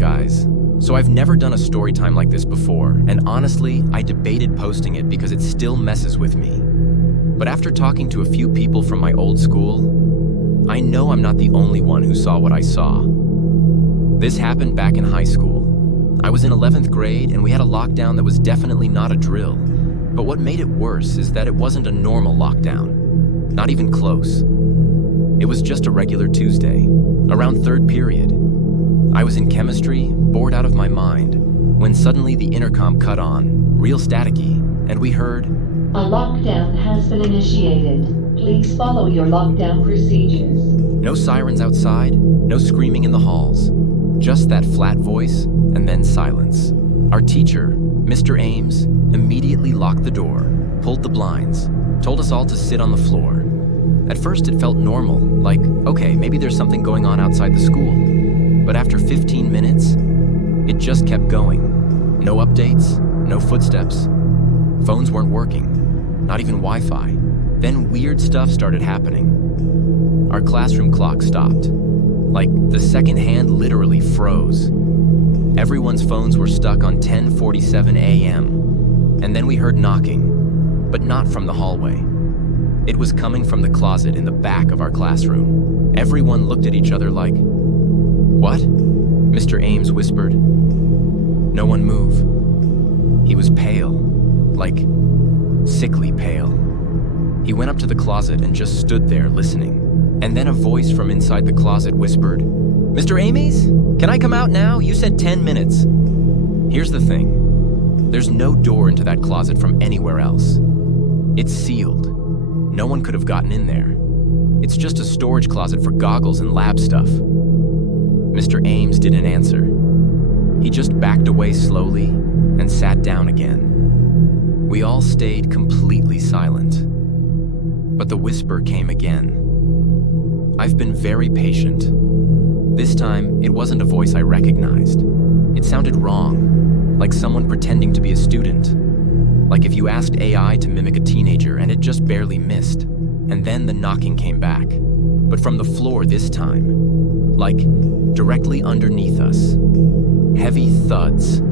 guys. So I've never done a story time like this before, and honestly, I debated posting it because it still messes with me. But after talking to a few people from my old school, I know I'm not the only one who saw what I saw. This happened back in high school. I was in 11th grade and we had a lockdown that was definitely not a drill. But what made it worse is that it wasn't a normal lockdown. Not even close. It was just a regular Tuesday, around third period. I was in chemistry, bored out of my mind, when suddenly the intercom cut on, real staticky, and we heard, "A lockdown has been initiated. Please follow your lockdown procedures." No sirens outside, no screaming in the halls. Just that flat voice, and then silence. Our teacher, Mr. Ames, immediately locked the door, pulled the blinds, told us all to sit on the floor. At first it felt normal, like, okay, maybe there's something going on outside the school. But after 15 minutes, it just kept going. No updates, no footsteps. Phones weren't working, not even Wi-Fi. Then weird stuff started happening. Our classroom clock stopped. Like, the second hand literally froze. Everyone's phones were stuck on 10:47 a.m. And then we heard knocking, but not from the hallway. It was coming from the closet in the back of our classroom. Everyone looked at each other like, "What?" Mr. Ames whispered. "No one move." He was pale, like sickly pale. He went up to the closet and just stood there listening. And then a voice from inside the closet whispered, "Mr. Ames, can I come out now? You said 10 minutes. Here's the thing. There's no door into that closet from anywhere else. It's sealed. No one could have gotten in there. It's just a storage closet for goggles and lab stuff." Mr. Ames didn't answer. He just backed away slowly and sat down again. We all stayed completely silent. But the whisper came again. I've been very patient. This time, it wasn't a voice I recognized. It sounded wrong, like someone pretending to be a student. Like if you asked AI to mimic a teenager and it just barely missed. And then the knocking came back, but from the floor this time. Like directly underneath us. Heavy thuds.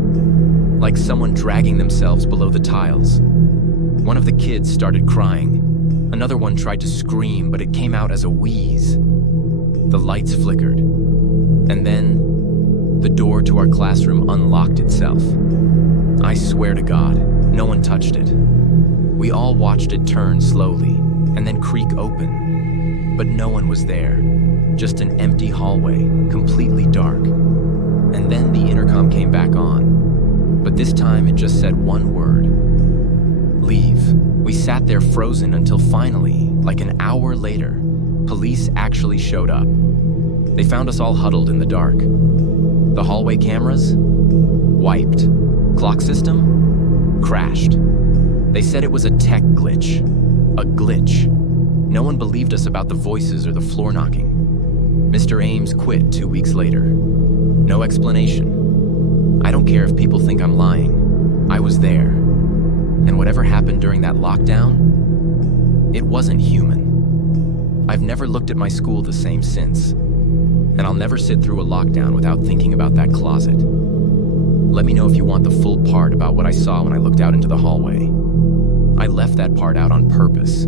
Like someone dragging themselves below the tiles. One of the kids started crying. Another one tried to scream, but it came out as a wheeze. The lights flickered. And then, the door to our classroom unlocked itself. I swear to God, no one touched it. We all watched it turn slowly, and then creak open. But no one was there. Just an empty hallway, completely dark. And then the intercom came back on. But this time it just said one word. Leave. We sat there frozen until finally, like an hour later, police actually showed up. They found us all huddled in the dark. The hallway cameras? Wiped. Clock system? Crashed. They said it was a tech glitch. A glitch. No one believed us about the voices or the floor knocking. Mr. Ames quit 2 weeks later. No explanation. I don't care if people think I'm lying. I was there. And whatever happened during that lockdown, it wasn't human. I've never looked at my school the same since. And I'll never sit through a lockdown without thinking about that closet. Let me know if you want the full part about what I saw when I looked out into the hallway. I left that part out on purpose,